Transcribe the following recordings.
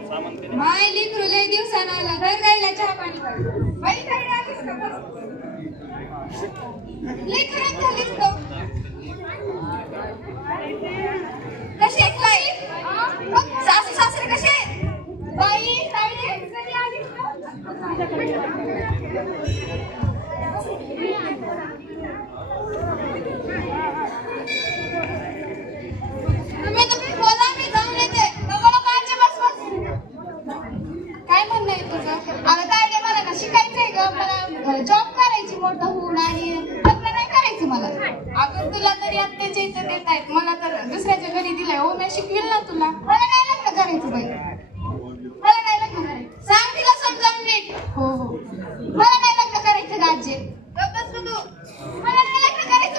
माय लेकरू लय दिवसानं आला घर गायला चहा पाणी कर बाई काय आलीस का बस लय खराब झालीस तो कशी आहेस बाई मग सासू सासरे कसे आहेत बाई ताईडे कधी आलीस तुम्ही तुम्ही बोला मी जाऊन येते नको काळजी बस काय म्हणणं आहे तुझं अगं काय रे मला ना शिकायचंय ग मला जॉब करायची मोठं होऊन आणि लग्न नाही करायचं मला अगं तुला तरी आत्याच्या इथं देत आहेत मला तर दुसऱ्याच्या घरी दिलंय हो मी शिकवेल ना तुला मला नाही लग्न करायचं बाई मला नाही लग्न करायचं सांग तिला समजावून नीट हो हो मला नाही लग्न करायचं गाजे बस तू मला नाही लग्न करायचं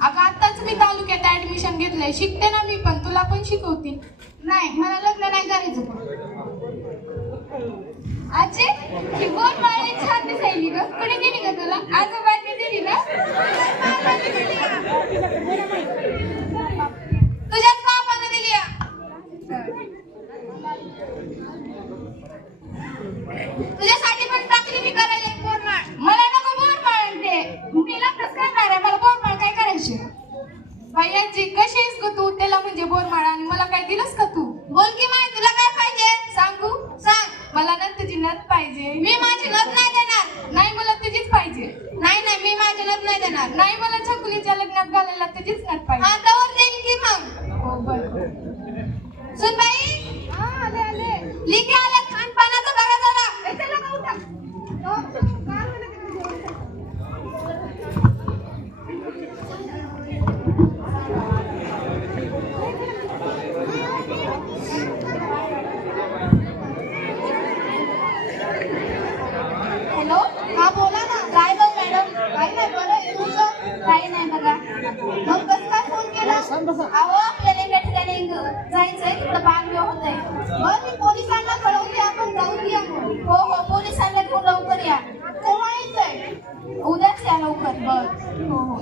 अगं आताच मी तालुक्यात ऍडमिशन घेतलंय शिकते ना मी पण तुला पण शिकवते नाही मला लग्न नाही करायचं आजी ही बोल माळी छान दिसायली ग कुठे गेली ग तुला आजोबांनी दिली ना तुझ्याच बापाने दिली तुझ्यासाठी पण टाकली मी करायला एक बोरमाळ मला नको बोरमाळ ते मी लग्नच करणार आहे मला बोरमाळ काय करायची बाई आजी कशी आहेस ग तू त्याला म्हणजे बोरमाळ आणि मला काय दिलंस का तू बोल की माय तुला काय पाहिजे सांगू सांग मला ना तुझी नथ पाहिजे मी माझी नथ नाही देणार नाही मला तुझीच पाहिजे नाही नाही मी माझी नथ नाही देणार नाही मला छकुलीच्या लग्नात घालायला तुझीच नथ पाहिजे हा तवर देईल की मग हो बरं सुन बाई हा आले आले लिखी आले खानपानाचं बघा जरा चला का उठा काही नाही बघा मग कसं काय फोन केला अहो आपल्याला एका ठिकाणी जायचंय तिकडं बांधलं होतंय मग मी पोलिसांना कळवते आपण जाऊन या हो हो पोलिसांना घेऊन लवकर या केव्हा यायचंय उद्याच या लवकर बर हो हो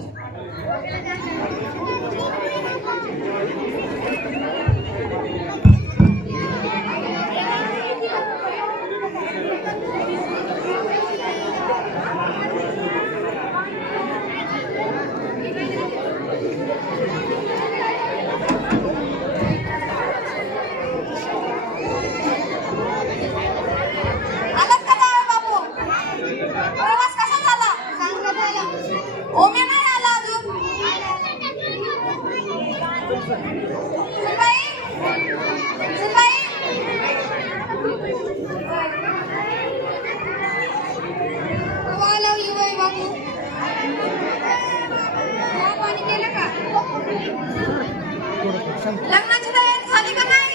लग्नाची तयारी झाली का नाही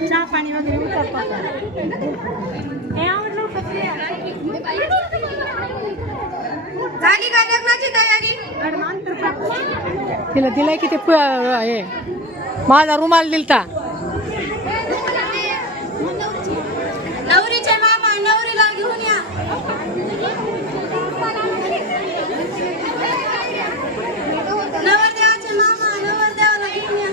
चहा पाणी वगैरे विचारतो हे आवडलं झाली का लग्नाची तयारी तिला दिलाय की ते हे माझा रुमाल दिलता नवरीचे मामा नवरीला घेऊन या नवरदेवाचे मामा नवरदेवाला घेऊन या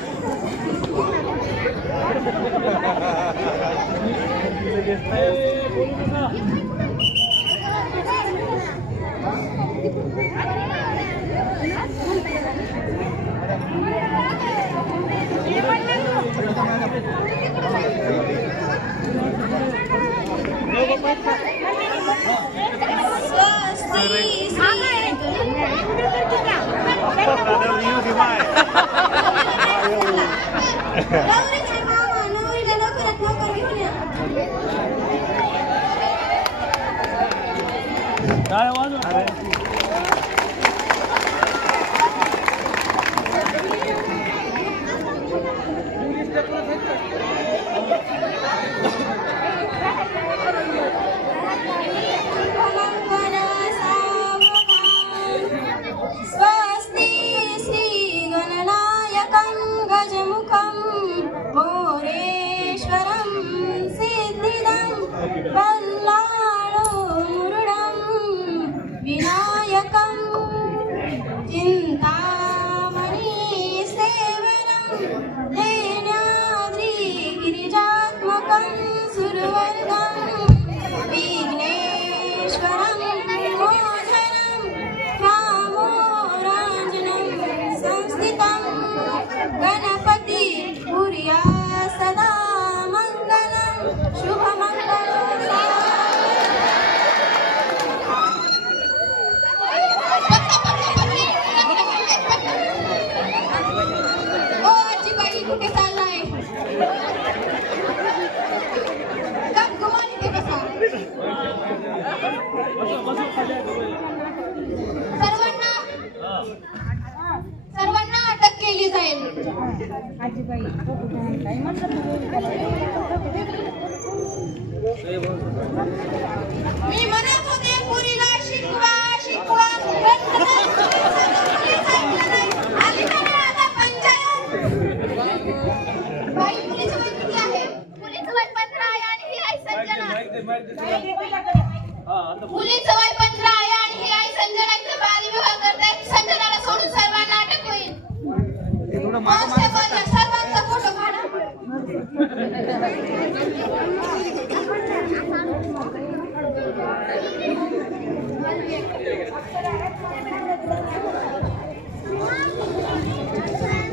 आहे मी म्हणत होते पुरीला शिकवा शिकवा आली का नाही आता पंचायत बाई मुलीचं वय किती आहे मुलीचं वय 15 आहे आणि ही आहे संजना मुलीचं वय 15 आहे आणि ही आहे संजनाचं बालविवाह करतायत संजनाला सोडून सर्वांना अटक होईल कॉन्स्टेबलला सर्वांचा फोटो काढा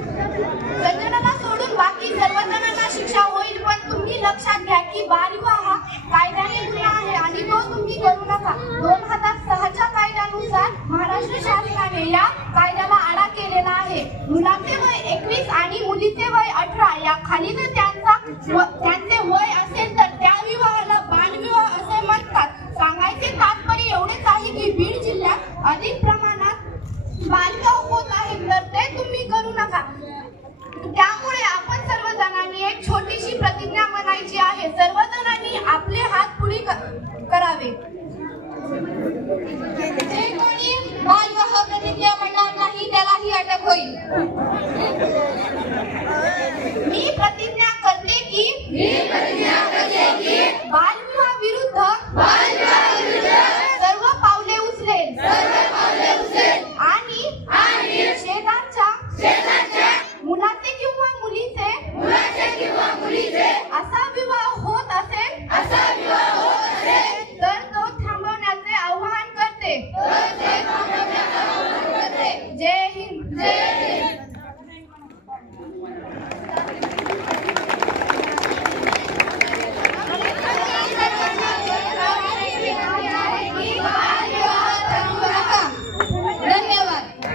संजनाला सोडून बाकी सर्व जणांना शिक्षा होईल पण तुम्ही लक्षात घ्या की बालविवाह हा कायद्याने गुन्हा आहे आणि तो तुम्ही करू नका 2006च्या कायद्यानुसार महाराष्ट्र शासनाने या कायद्याला आळा केलेला आहे मुलाचे वय 21 आणि मुलीचे वय 18 या खाली जर त्यांचे वय असेल तर त्या विवाहाला बालविवाह असे म्हणतात सांगायचे तात्पर्य एवढेच आहे की बीड जिल्ह्यात अधिक प्रमाणात बालविवाह होत आहेत तर ते तुम्ही करू नका त्यामुळे आपण सर्वजणांनी एक छोटीशी प्रतिज्ञा म्हणायची आहे सर्वजणांनी आपले हात पुढे करावे जे कोणी बालविवाह प्रतिज्ञा म्हणणार नाही त्यालाही अटक होईल